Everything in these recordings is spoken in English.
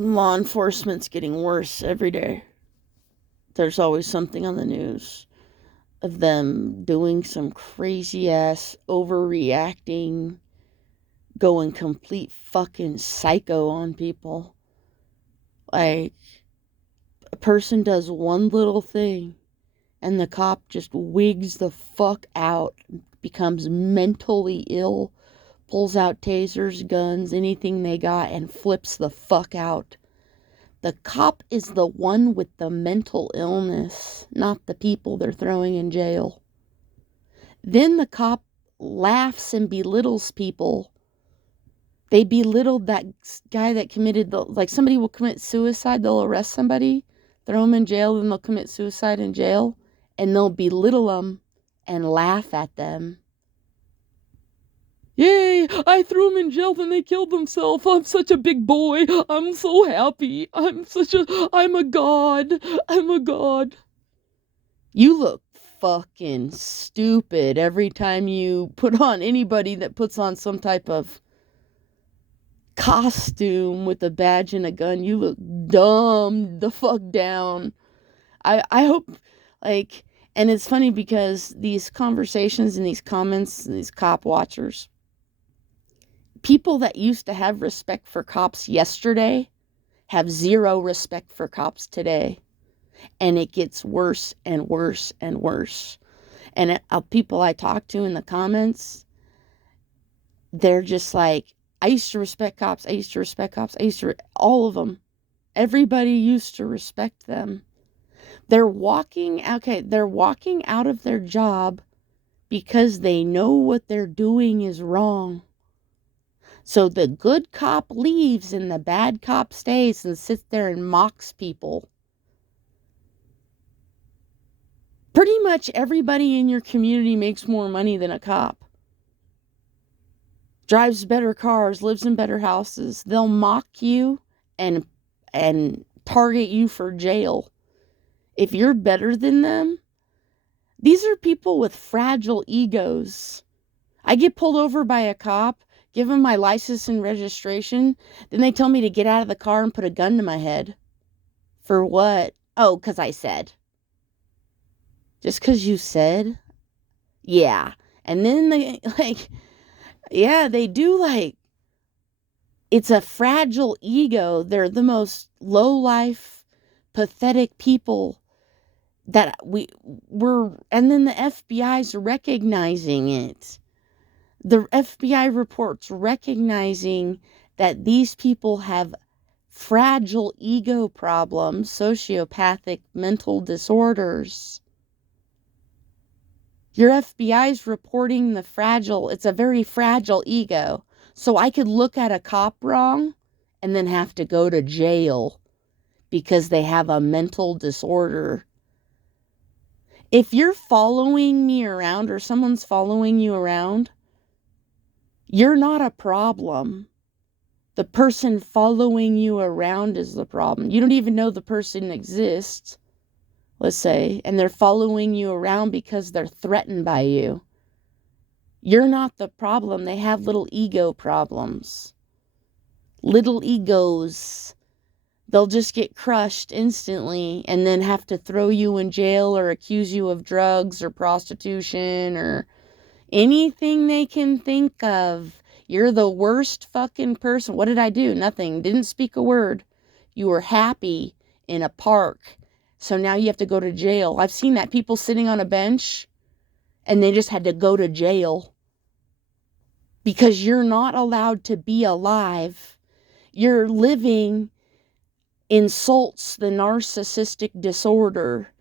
law enforcement's getting worse every day. There's always something on the news of them doing some crazy ass overreacting, going complete fucking psycho on people. Like, a person does one little thing and the cop just wigs the fuck out, becomes mentally ill, pulls out tasers, guns, anything they got, and flips the fuck out. The cop is the one with the mental illness, not the people they're throwing in jail. Then the cop laughs and belittles people. They belittled that guy that committed somebody will commit suicide, they'll arrest somebody, throw them in jail, then they'll commit suicide in jail, and they'll belittle them and laugh at them. Yay, I threw him in jail, then they killed themselves. I'm such a big boy. I'm so happy. I'm a god. I'm a god. You look fucking stupid every time you put on anybody that puts on some type of costume with a badge and a gun. You look dumb the fuck down. I hope, like, and it's funny because these conversations and these comments, and these cop watchers, people that used to have respect for cops yesterday have zero respect for cops today. And it gets worse and worse and worse. And people I talk to in the comments, they're just like, I used to respect cops. I used to respect cops. All of them. Everybody used to respect them. They're walking out of their job because they know what they're doing is wrong. So the good cop leaves and the bad cop stays and sits there and mocks people. Pretty much everybody in your community makes more money than a cop. Drives better cars, lives in better houses. They'll mock you and target you for jail. If you're better than them, these are people with fragile egos. I get pulled over by a cop, give them my license and registration, then they tell me to get out of the car and put a gun to my head. For what? Oh, 'cause I said. Just 'cause you said? Yeah. And then they, they do, it's a fragile ego. They're the most low-life, pathetic people that and then the FBI's recognizing it. The FBI reports recognizing that these people have fragile ego problems, sociopathic mental disorders. Your FBI's reporting it's a very fragile ego. So I could look at a cop wrong and then have to go to jail because they have a mental disorder. If you're following me around or someone's following you around, you're not a problem. The person following you around is the problem. You don't even know the person exists, let's say, and they're following you around because they're threatened by you. You're not the problem. They have little ego problems. Little egos. They'll just get crushed instantly and then have to throw you in jail or accuse you of drugs or prostitution or anything they can think of. You're the worst fucking person. What did I do? Nothing. Didn't speak a word. You were happy in a park. So now you have to go to jail. I've seen that. People sitting on a bench and they just had to go to jail because you're not allowed to be alive. Your living insults the narcissistic disorder.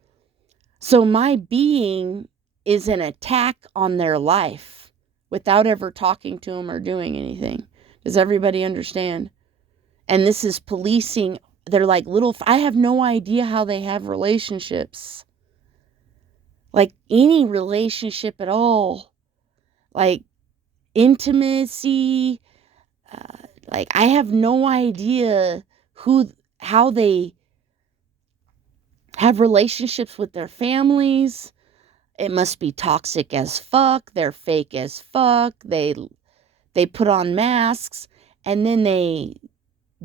So my being is an attack on their life without ever talking to them or doing anything. Does everybody understand? And this is policing. They're like I have no idea how they have relationships. Like any relationship at all. Like intimacy. I have no idea how they have relationships with their families. It must be toxic as fuck. They're fake as fuck. They put on masks and then they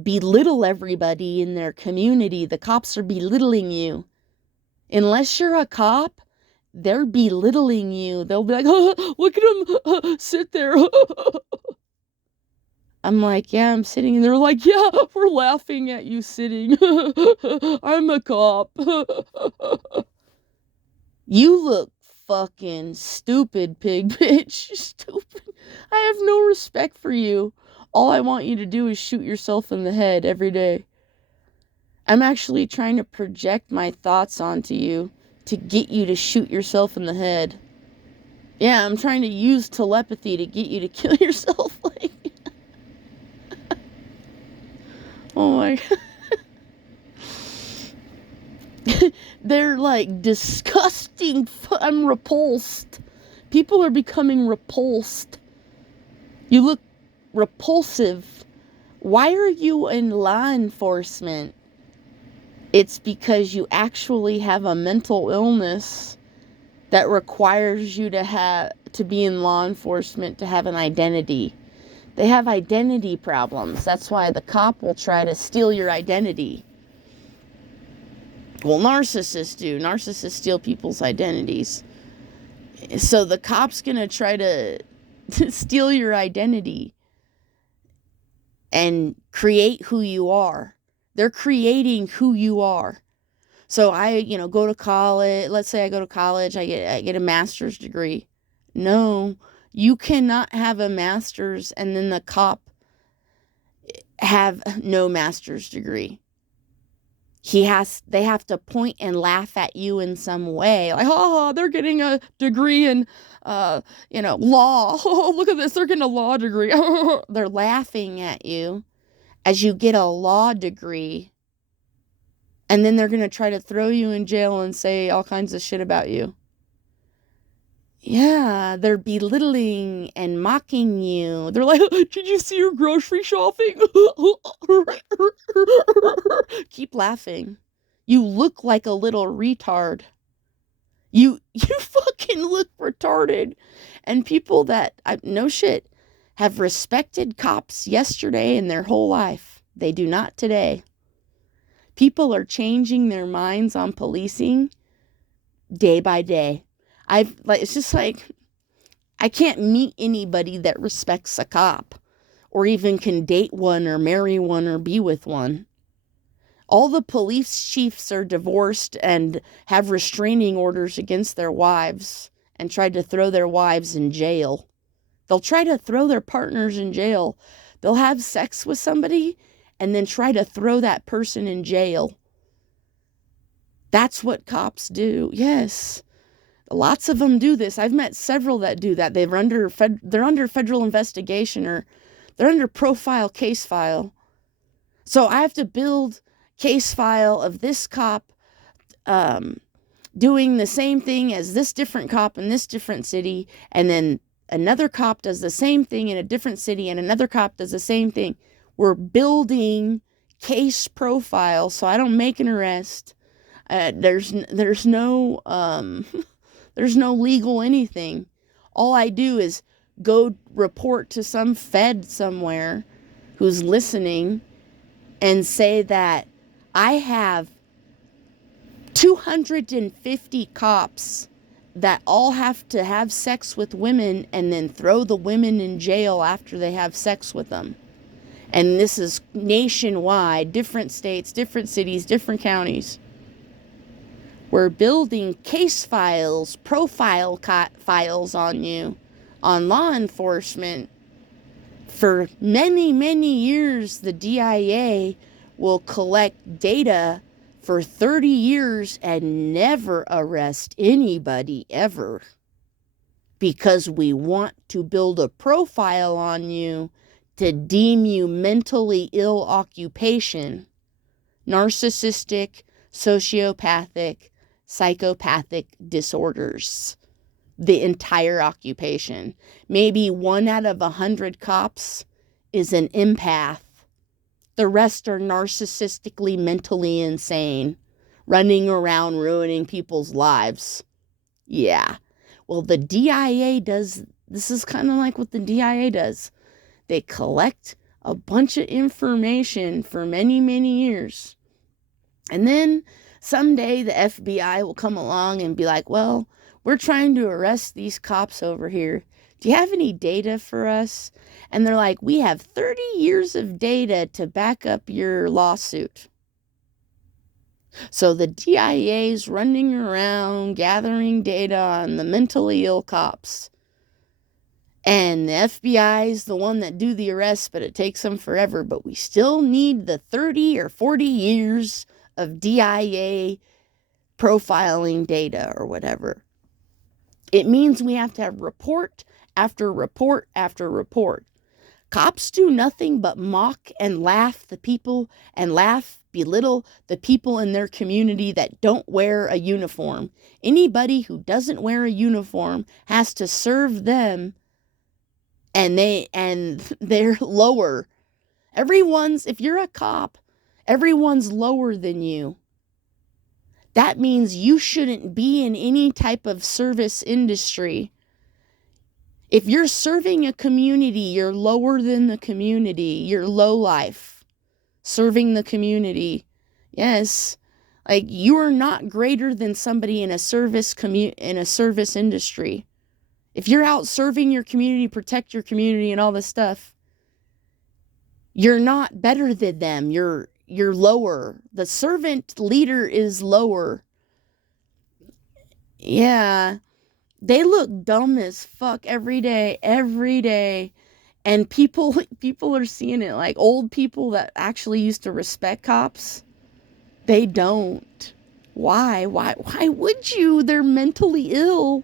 belittle everybody in their community. The cops are belittling you. Unless you're a cop, they're belittling you. They'll be like, oh, look at him, sit there. I'm like, yeah, I'm sitting. And they're like, yeah, we're laughing at you sitting. I'm a cop. You look fucking stupid, pig bitch. Stupid. I have no respect for you. All I want you to do is shoot yourself in the head every day. I'm actually trying to project my thoughts onto you to get you to shoot yourself in the head. Yeah, I'm trying to use telepathy to get you to kill yourself. Like, oh my God. They're like disgusting. I'm repulsed. People are becoming repulsed. You look repulsive. Why are you in law enforcement? It's because you actually have a mental illness that requires you to be in law enforcement to have an identity. They have identity problems. That's why the cop will try to steal your identity. Well, narcissists do. Narcissists steal people's identities. So the cop's gonna try to steal your identity and create who you are. They're creating who you are. So I, go to college. Let's say I go to college, I get a master's degree. No, you cannot have a master's and then the cop have no master's degree. They have to point and laugh at you in some way. Like, oh, they're getting a degree in, law. Oh, look at this. They're getting a law degree. They're laughing at you as you get a law degree. And then they're going to try to throw you in jail and say all kinds of shit about you. Yeah, they're belittling and mocking you. They're like, did you see your grocery shopping? Keep laughing. You look like a little retard. You fucking look retarded. And people that, no shit, have respected cops yesterday and their whole life. They do not today. People are changing their minds on policing day by day. It's just like, I can't meet anybody that respects a cop or even can date one or marry one or be with one. All the police chiefs are divorced and have restraining orders against their wives and tried to throw their wives in jail. They'll try to throw their partners in jail. They'll have sex with somebody and then try to throw that person in jail. That's what cops do. Yes. Lots of them do this. I've met several that do that. They're under federal investigation or they're under profile case file. So I have to build case file of this cop doing the same thing as this different cop in this different city, and then another cop does the same thing in a different city, and another cop does the same thing. We're building case profile so I don't make an arrest. There's no there's no legal anything. All I do is go report to some fed somewhere who's listening and say that I have 250 cops that all have to have sex with women and then throw the women in jail after they have sex with them. And this is nationwide, different states, different cities, different counties. We're building case files, profile files on you, on law enforcement. For many, many years, the DIA will collect data for 30 years and never arrest anybody ever. Because we want to build a profile on you to deem you mentally ill occupation, narcissistic, sociopathic, psychopathic disorders, the entire occupation. Maybe 1 out of 100 cops is an empath. The rest are narcissistically, mentally insane, running around ruining people's lives. Yeah. Well, the DIA does, this is kind of like what the DIA does. They collect a bunch of information for many, many years. And then someday the FBI will come along and be like, well, we're trying to arrest these cops over here. Do you have any data for us? And they're like, we have 30 years of data to back up your lawsuit. So the DIA is running around gathering data on the mentally ill cops. And the FBI is the one that do the arrests, but it takes them forever. But we still need the 30 or 40 years of DIA profiling data or whatever. It means we have to have report after report after report. Cops do nothing but mock and laugh the people and belittle the people in their community that don't wear a uniform. Anybody who doesn't wear a uniform has to serve them, and they're lower. If you're a cop, everyone's lower than you. That means you shouldn't be in any type of service industry. If you're serving a community, you're lower than the community. You're low life. Serving the community. Yes. Like, you are not greater than somebody in a service industry. If you're out serving your community, protect your community and all this stuff, you're not better than them. You're lower. The servant leader is lower. Yeah. They look dumb as fuck every day. And people are seeing it. Like, old people that actually used to respect cops, they don't. Why would you? They're mentally ill.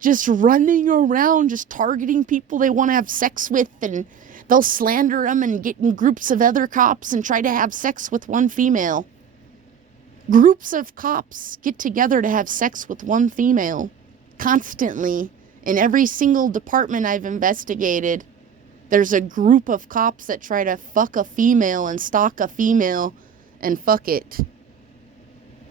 Just running around, just targeting people they want to have sex with, and they'll slander them and get in groups of other cops and try to have sex with one female. Groups of cops get together to have sex with one female. Constantly. In every single department I've investigated, there's a group of cops that try to fuck a female and stalk a female and fuck it.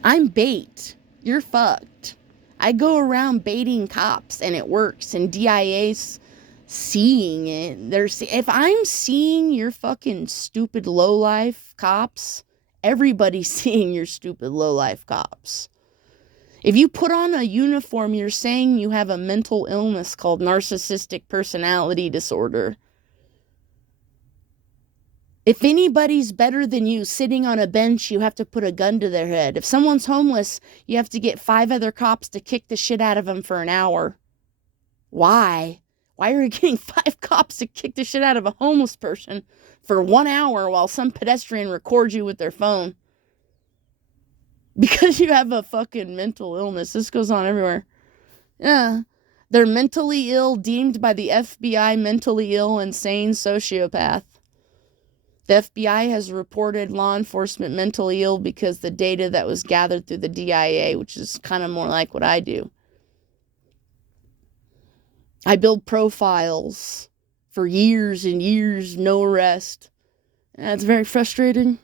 I'm bait. You're fucked. I go around baiting cops and it works, and DIA's seeing it. If I'm seeing your fucking stupid lowlife cops, everybody's seeing your stupid lowlife cops. If you put on a uniform, you're saying you have a mental illness called narcissistic personality disorder. If anybody's better than you sitting on a bench, you have to put a gun to their head. If someone's homeless, you have to get 5 other cops to kick the shit out of them for an hour. Why? Why are you getting 5 cops to kick the shit out of a homeless person for 1 hour while some pedestrian records you with their phone? Because you have a fucking mental illness. This goes on everywhere. Yeah. They're mentally ill, deemed by the FBI mentally ill, insane sociopath. The FBI has reported law enforcement mentally ill because the data that was gathered through the DIA, which is kind of more like what I do. I build profiles for years and years, no arrest. That's very frustrating.